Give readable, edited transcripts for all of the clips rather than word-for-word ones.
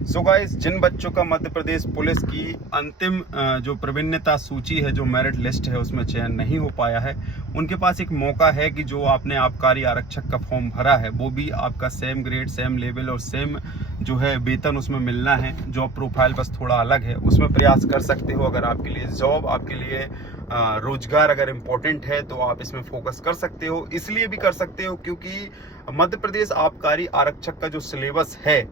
So guys, जिन बच्चों का Madhya Pradesh police की अंतिम जो प्रवीणता सूची है, जो मेरिट लिस्ट है, उसमें चयन नहीं हो पाया है, उनके पास एक मौका है कि जो आपने आबकारी आरक्षक का फॉर्म भरा है वो भी आपका सेम ग्रेड, सेम लेवल और सेम जो है वेतन उसमें मिलना है। जॉब प्रोफाइल बस थोड़ा अलग है, उसमें प्रयास कर सकते हो। अगर आपके लिए जॉब, आपके लिए रोजगार अगर इम्पोर्टेंट है तो आप इसमें फोकस कर सकते हो। इसलिए भी कर सकते हो क्योंकि मध्य प्रदेश आबकारी आरक्षक का जो सिलेबस है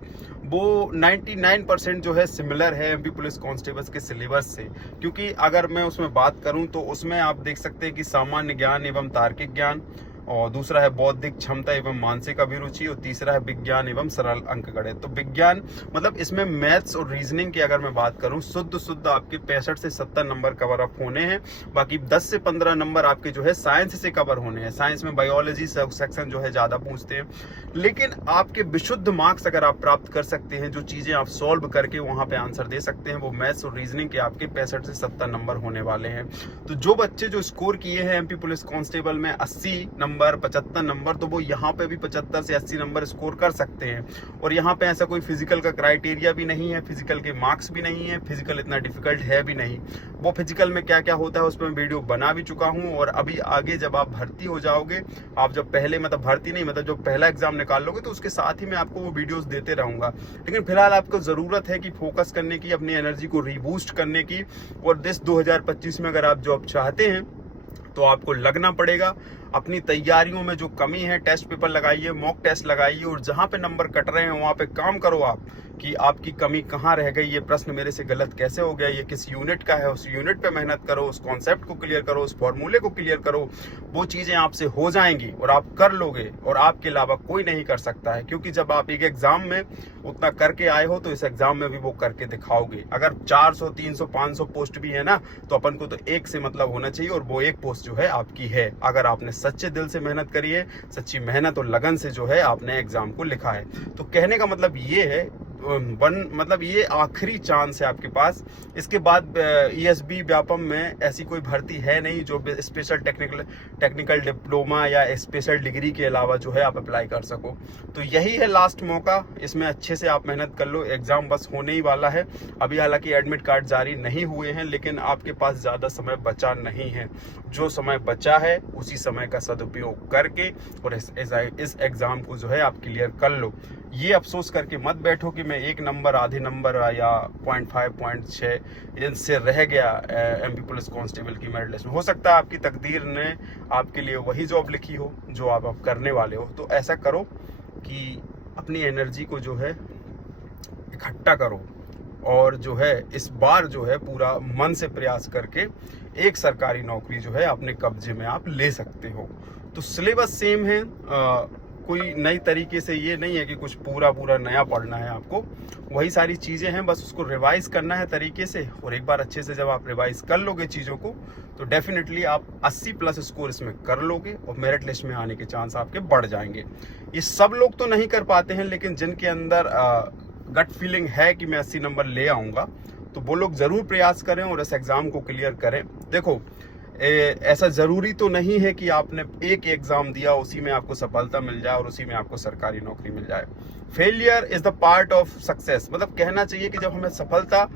वो 99% जो है सिमिलर है एमपी पुलिस कांस्टेबल्स के सिलेबस से। क्योंकि अगर मैं उसमें बात करूं तो उसमें आप देख सकते हैं कि सामान्य ज्ञान एवं तार्किक ज्ञान, और दूसरा है बौद्धिक क्षमता एवं मानसिक अभिरुचि, और तीसरा है विज्ञान एवं सरल अंकगणित। तो विज्ञान मतलब इसमें मैथ्स और रीजनिंग की अगर मैं बात करूं, शुद्ध आपके 65 से 70 नंबर कवर अप होने हैं। बाकी 10 से 15 नंबर आपके जो है साइंस से कवर होने हैं। साइंस में बायोलॉजी सेक्शन जो है ज्यादा पूछते हैं, लेकिन आपके विशुद्ध मार्क्स अगर आप प्राप्त कर सकते हैं, जो चीजें आप सॉल्व करके वहां पे आंसर दे सकते हैं, वो मैथ्स और रीजनिंग के आपके 65 से 70 नंबर होने वाले हैं। तो जो बच्चे जो स्कोर किए हैं एमपी पुलिस कांस्टेबल में 80 नंबर, 75 नंबर, तो वो यहाँ पे भी 75 से 80 नंबर स्कोर कर सकते हैं। और यहाँ पे ऐसा कोई फिजिकल का क्राइटेरिया भी नहीं है, फिजिकल के मार्क्स भी नहीं है, फिजिकल इतना डिफिकल्ट है भी नहीं। वो फिजिकल में क्या क्या होता है उस पर वीडियो बना भी चुका हूँ। और अभी आगे जब आप भर्ती हो जाओगे, आप जब पहले मतलब भर्ती नहीं मतलब जो पहला एग्जाम निकाल लोगे, तो उसके साथ ही मैं आपको वो वीडियोस देते रहूंगा। लेकिन फिलहाल आपको जरूरत है कि फोकस करने की, अपनी एनर्जी को रीबूस्ट करने की। और 2025 में अगर आप जॉब चाहते हैं तो आपको लगना पड़ेगा। अपनी तैयारियों में जो कमी है, टेस्ट पेपर लगाइए, मॉक टेस्ट लगाइए, और जहां पे नंबर कट रहे हैं वहां पे काम करो आप कि आपकी कमी कहां रह गई, ये प्रश्न मेरे से गलत कैसे हो गया, ये किस यूनिट का है, उस यूनिट पे मेहनत करो, उस कॉन्सेप्ट को क्लियर करो, उस फॉर्मूले को क्लियर करो। वो चीजें आपसे हो जाएंगी और आप कर लोगे, और आपके अलावा कोई नहीं कर सकता है। क्योंकि जब आप एक एग्जाम में उतना करके आए हो तो इस एग्जाम में भी वो करके दिखाओगे। अगर 400, 300, 500 पोस्ट भी है ना, तो अपन को तो एक से मतलब होना चाहिए, और वो एक पोस्ट जो है आपकी है, अगर आपने सच्चे दिल से मेहनत करी है, सच्ची मेहनत और लगन से जो है आपने एग्जाम को लिखा है। तो कहने का मतलब ये है, मतलब ये आखिरी चांस है आपके पास। इसके बाद ईएसबी व्यापम में ऐसी कोई भर्ती है नहीं जो स्पेशल टेक्निकल डिप्लोमा या स्पेशल डिग्री के अलावा जो है आप अप्लाई कर सको। तो यही है लास्ट मौका, इसमें अच्छे से आप मेहनत कर लो। एग्जाम बस होने ही वाला है। अभी हालांकि एडमिट कार्ड जारी नहीं हुए हैं, लेकिन आपके पास ज्यादा समय बचा नहीं है। जो समय बचा है उसी समय का सदुपयोग करके और इस एग्जाम को जो है आप क्लियर कर लो। ये अफसोस करके मत बैठो कि मैं 1 नंबर, आधे नंबर या 0.5, 0.6 इनसे रह गया एमपी पुलिस कांस्टेबल की मेरिट लिस्ट में। हो सकता है आपकी तकदीर ने आपके लिए वही जॉब लिखी हो जो आप अब करने वाले हो। तो ऐसा करो कि अपनी एनर्जी को जो है इकट्ठा करो, और जो है इस बार जो है पूरा मन से प्रयास करके एक सरकारी नौकरी जो है अपने कब्जे में आप ले सकते हो। तो सिलेबस सेम है, कोई नई तरीके से ये नहीं है कि कुछ पूरा नया पढ़ना है आपको। वही सारी चीजें हैं, बस उसको रिवाइज करना है तरीके से। और एक बार अच्छे से जब आप रिवाइज कर लोगे चीजों को, तो डेफिनेटली आप 80+ स्कोर इसमें कर लोगे और मेरिट लिस्ट में आने के चांस आपके बढ़ जाएंगे। ये सब लोग तो नहीं कर पाते हैं, लेकिन जिनके अंदर गट फीलिंग है कि मैं 80 नंबर ले आऊंगा, तो वो लोग जरूर प्रयास करें और इस एग्जाम को क्लियर करें। देखो, ऐसा जरूरी तो नहीं है कि आपने एक एग्जाम दिया उसी में आपको सफलता मिल जाए और उसी में आपको सरकारी नौकरी मिल जाए। Failure is the part of success. मतलब कहना चाहिए कि जब हमें सफलता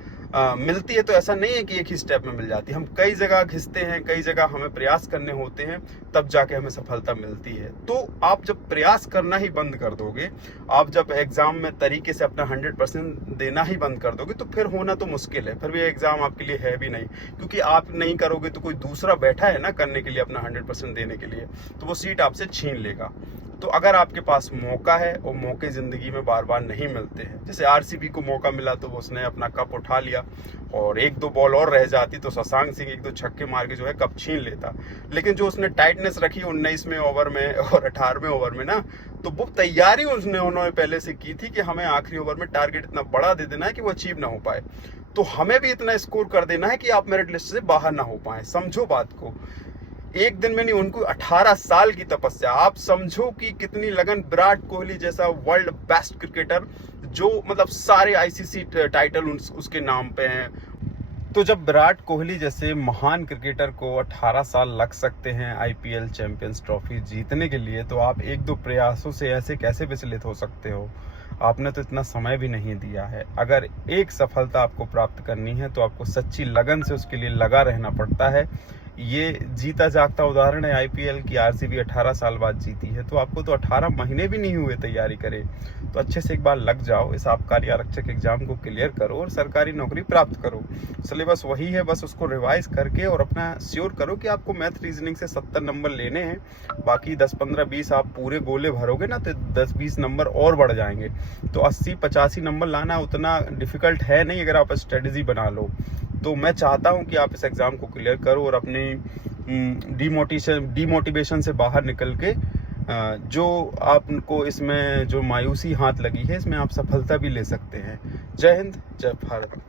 मिलती है तो ऐसा नहीं है कि एक ही स्टेप में मिल जाती है। हम कई जगह घिसते हैं, कई जगह हमें प्रयास करने होते हैं, तब जाके हमें सफलता मिलती है। तो आप जब प्रयास करना ही बंद कर दोगे, आप जब एग्जाम में तरीके से अपना 100% देना ही बंद कर दोगे, तो फिर होना तो मुश्किल है। फिर भी एग्जाम आपके लिए है भी नहीं, क्योंकि आप नहीं करोगे तो कोई दूसरा बैठा है ना करने के लिए, अपना 100% देने के लिए, तो वो सीट आपसे छीन लेगा। तो अगर आपके पास मौका है, और मौके जिंदगी में बार बार नहीं मिलते हैं, जैसे आरसीबी को मौका मिला तो उसने अपना कप उठा लिया, और 1-2 बॉल और रह जाती तो शशांक सिंह 1-2 छक्के मार के जो है कप छीन लेता। लेकिन जो उसने टाइटनेस रखी 19वें ओवर में और 18वें ओवर में ना, तो वो तैयारी उन्होंने पहले से की थी कि हमें आखिरी ओवर में टारगेट इतना बड़ा दे देना है कि वो अचीव ना हो पाए। तो हमें भी इतना स्कोर कर देना है कि आप मेरिट लिस्ट से बाहर ना हो पाए। समझो बात को, एक दिन में नहीं, उनको 18 साल की तपस्या। आप समझो कि कितनी लगन। विराट कोहली जैसा वर्ल्ड बेस्ट क्रिकेटर, जो मतलब सारे आईसीसी टाइटल उसके नाम पे हैं। तो जब विराट कोहली जैसे महान क्रिकेटर को 18 साल लग सकते हैं आईपीएल चैंपियंस ट्रॉफी जीतने के लिए, तो आप 1-2 प्रयासों से ऐसे कैसे विचलित हो सकते हो? आपने तो इतना समय भी नहीं दिया है। अगर एक सफलता आपको प्राप्त करनी है तो आपको सच्ची लगन से उसके लिए लगा रहना पड़ता है। ये जीता जागता उदाहरण है आईपीएल की। आरसीबी 18 साल बाद जीती है, तो आपको तो 18 महीने भी नहीं हुए तैयारी करे। तो अच्छे से एक बार लग जाओ, इस आबकारी आरक्षक एग्जाम को क्लियर करो और सरकारी नौकरी प्राप्त करो। सिलेबस वही है, बस उसको रिवाइज करके और अपना श्योर करो कि आपको मैथ रीजनिंग से 70 नंबर लेने हैं। बाकी 10, 15, 20 आप पूरे गोले भरोगे ना तो 10-20 नंबर और बढ़ जाएंगे। तो 80-85 नंबर लाना उतना डिफिकल्ट है नहीं अगर आप स्ट्रेटेजी बना लो। तो मैं चाहता हूं कि आप इस एग्ज़ाम को क्लियर करो और अपनी डीमोटिवेशन से बाहर निकल के जो आपको इसमें जो मायूसी हाथ लगी है, इसमें आप सफलता भी ले सकते हैं। जय हिंद, जय भारत।